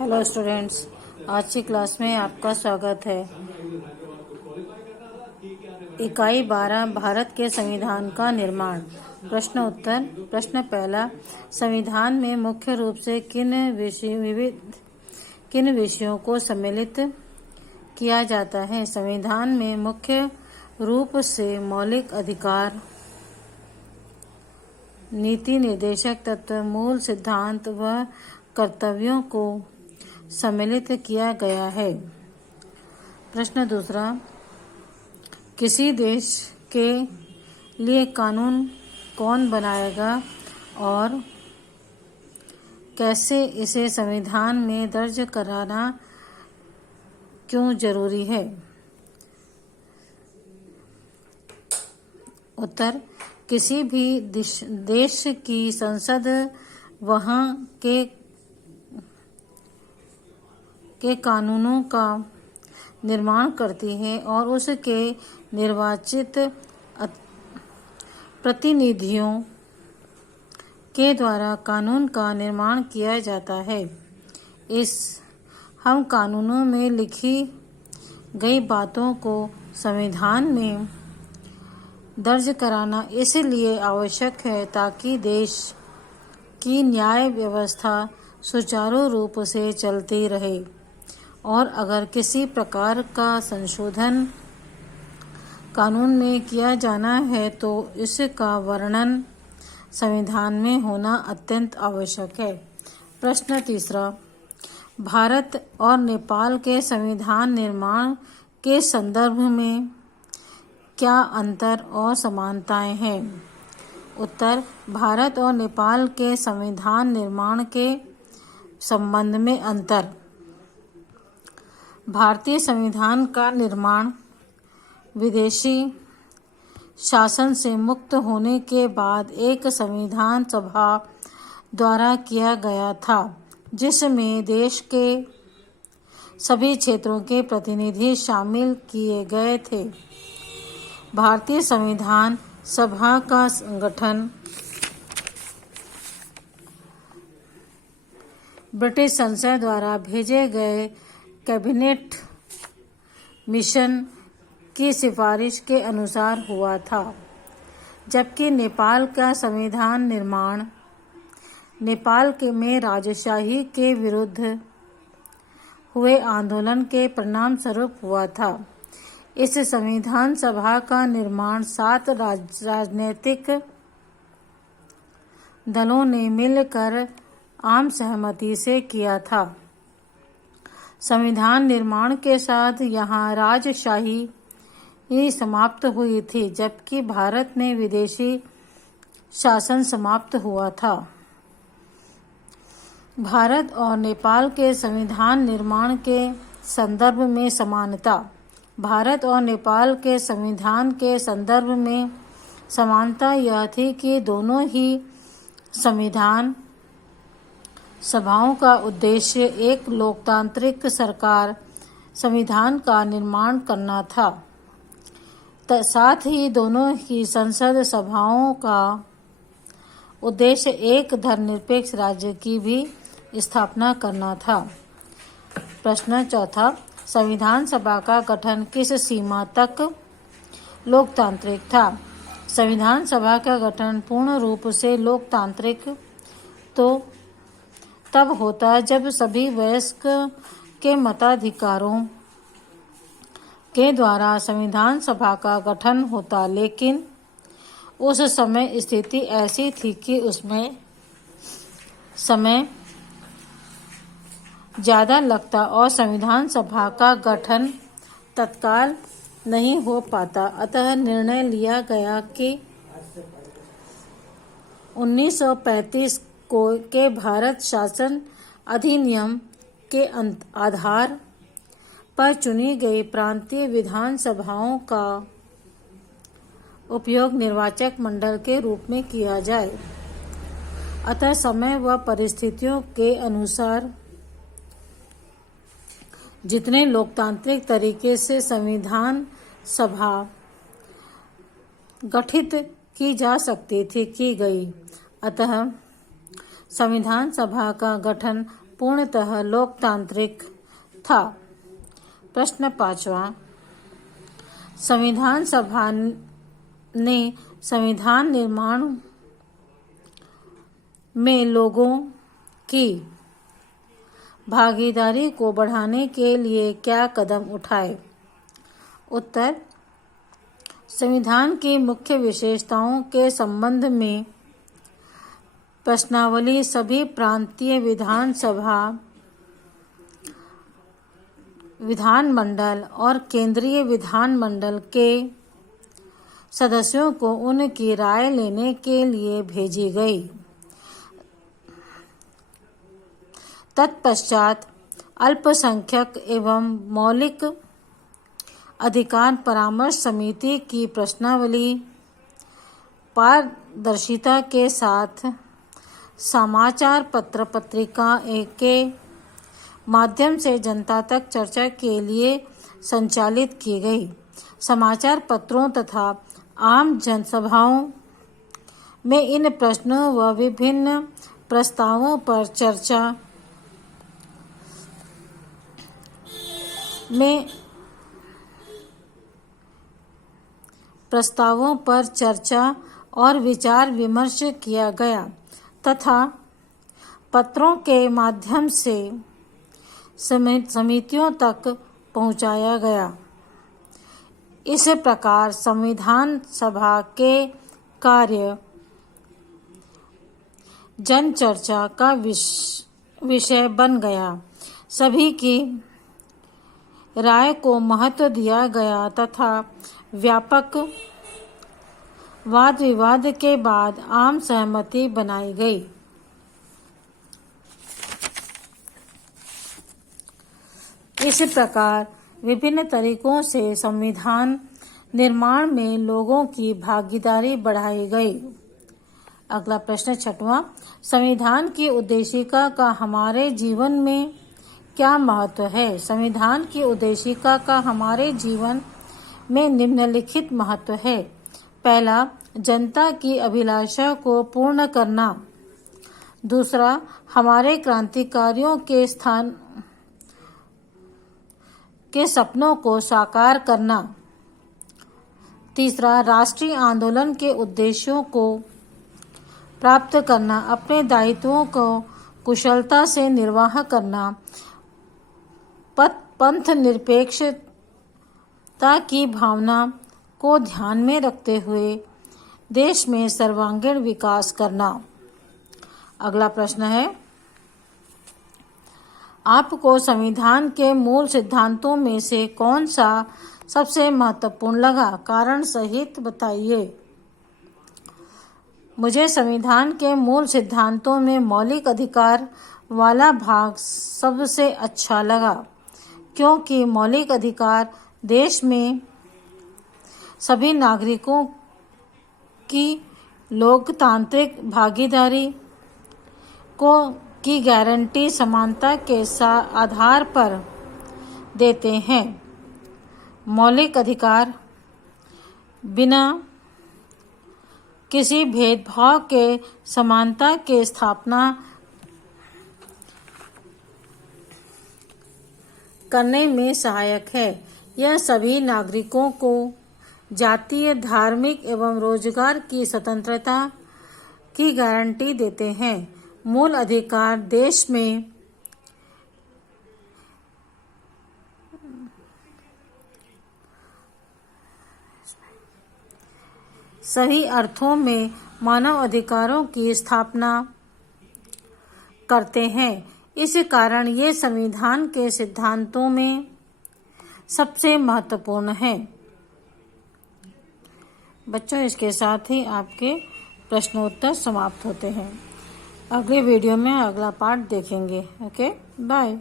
Hello students, आज की class में आपका स्वागत है। इकाई 12 भारत के संविधान का निर्माण। प्रश्न उत्तर। प्रश्न पहला, संविधान में मुख्य रूप से किन विषयों को सम्मिलित किया जाता है? संविधान में मुख्य रूप से मौलिक अधिकार, नीति निर्देशक तत्व, मूल सिद्धांत व कर्तव्यों को सम्मिलित किया गया है। प्रश्न दूसरा, किसी देश के लिए कानून कौन बनाएगा और कैसे इसे संविधान में दर्ज कराना क्यों जरूरी है? उत्तर, किसी भी देश की संसद वहाँ के कानूनों का निर्माण करती है और उसके निर्वाचित प्रतिनिधियों के द्वारा कानून का निर्माण किया जाता है। हम कानूनों में लिखी गई बातों को संविधान में दर्ज कराना इसलिए आवश्यक है ताकि देश की न्याय व्यवस्था सुचारू रूप से चलती रहे और अगर किसी प्रकार का संशोधन कानून में किया जाना है तो इसका वर्णन संविधान में होना अत्यंत आवश्यक है। प्रश्न तीसरा, भारत और नेपाल के संविधान निर्माण के संदर्भ में क्या अंतर और समानताएं हैं? उत्तर, भारत और नेपाल के संविधान निर्माण के संबंध में अंतर। भारतीय संविधान का निर्माण विदेशी शासन से मुक्त होने के बाद एक संविधान सभा द्वारा किया गया था जिसमें देश के सभी क्षेत्रों के प्रतिनिधि शामिल किए गए थे। भारतीय संविधान सभा का गठन ब्रिटिश संसद द्वारा भेजे गए कैबिनेट मिशन की सिफारिश के अनुसार हुआ था, जबकि नेपाल का संविधान निर्माण नेपाल में राजशाही के विरुद्ध हुए आंदोलन के परिणाम स्वरूप हुआ था। इस संविधान सभा का निर्माण 7 राजनीतिक दलों ने मिलकर आम सहमति से किया था। संविधान निर्माण के साथ यहाँ राजशाही समाप्त हुई थी, जबकि भारत में विदेशी शासन समाप्त हुआ था। भारत और नेपाल के संविधान निर्माण के संदर्भ में समानता। भारत और नेपाल के संविधान के संदर्भ में समानता यह थी कि दोनों ही संविधान सभाओं का उद्देश्य एक लोकतांत्रिक सरकार संविधान का निर्माण करना था। साथ ही दोनों ही संसद सभाओं का उद्देश्य एक धर्मनिरपेक्ष राज्य की भी स्थापना करना था। प्रश्न चौथा, संविधान सभा का गठन किस सीमा तक लोकतांत्रिक था? संविधान सभा का गठन पूर्ण रूप से लोकतांत्रिक तो तब होता जब सभी वयस्क के मताधिकारों के द्वारा संविधान सभा का गठन होता, लेकिन उस समय स्थिति ऐसी थी कि उसमें समय ज़्यादा लगता और संविधान सभा का गठन तत्काल नहीं हो पाता। अतः निर्णय लिया गया कि 1935 के भारत शासन अधिनियम के आधार पर चुनी गई प्रांतीय विधानसभाओं का उपयोग निर्वाचक मंडल के रूप में किया जाए। अतः समय व परिस्थितियों के अनुसार जितने लोकतांत्रिक तरीके से संविधान सभा गठित की जा सकती थी की गई। अतः संविधान सभा का गठन पूर्णतः लोकतांत्रिक था। प्रश्न 5वां, संविधान सभा ने संविधान निर्माण में लोगों की भागीदारी को बढ़ाने के लिए क्या कदम उठाए? उत्तर, संविधान की मुख्य विशेषताओं के संबंध में प्रश्नावली सभी प्रांतीय विधानमंडल और केंद्रीय विधानमंडल के सदस्यों को उनकी राय लेने के लिए भेजी गई। तत्पश्चात अल्पसंख्यक एवं मौलिक अधिकार परामर्श समिति की प्रश्नावली पारदर्शिता के साथ समाचार पत्र पत्रिका के माध्यम से जनता तक चर्चा के लिए संचालित की गई। समाचार पत्रों तथा आम जनसभाओं में इन प्रश्नों व विभिन्न प्रस्तावों पर चर्चा और विचार विमर्श किया गया तथा पत्रों के माध्यम से समितियों तक पहुंचाया गया। इस प्रकार संविधान सभा के कार्य जन चर्चा का विषय बन गया। सभी की राय को महत्व दिया गया तथा व्यापक वाद विवाद के बाद आम सहमति बनाई गई। इस प्रकार विभिन्न तरीकों से संविधान निर्माण में लोगों की भागीदारी बढ़ाई गई। अगला प्रश्न 6वां, संविधान की उद्देशिका का हमारे जीवन में क्या महत्व है? संविधान की उद्देशिका का हमारे जीवन में निम्नलिखित महत्व है। पहला, जनता की अभिलाषा को पूर्ण करना। दूसरा, हमारे क्रांतिकारियों के सपनों को साकार करना। तीसरा, राष्ट्रीय आंदोलन के उद्देश्यों को प्राप्त करना, अपने दायित्वों को कुशलता से निर्वाह करना, पंथ निरपेक्षता की भावना को ध्यान में रखते हुए देश में सर्वांगीण विकास करना। अगला प्रश्न है, आपको संविधान के मूल सिद्धांतों में से कौन सा सबसे महत्वपूर्ण लगा? कारण सहित बताइए। मुझे संविधान के मूल सिद्धांतों में मौलिक अधिकार वाला भाग सबसे अच्छा लगा, क्योंकि मौलिक अधिकार देश में सभी नागरिकों की लोकतांत्रिक भागीदारी की गारंटी समानता के आधार पर देते हैं। मौलिक अधिकार बिना किसी भेदभाव के समानता की स्थापना करने में सहायक है। यह सभी नागरिकों को जातीय, धार्मिक एवं रोजगार की स्वतंत्रता की गारंटी देते हैं। मूल अधिकार देश में सही अर्थों में मानव अधिकारों की स्थापना करते हैं। इस कारण ये संविधान के सिद्धांतों में सबसे महत्वपूर्ण है। बच्चों, इसके साथ ही आपके प्रश्नोत्तर समाप्त होते हैं। अगले वीडियो में अगला पार्ट देखेंगे। Okay, bye.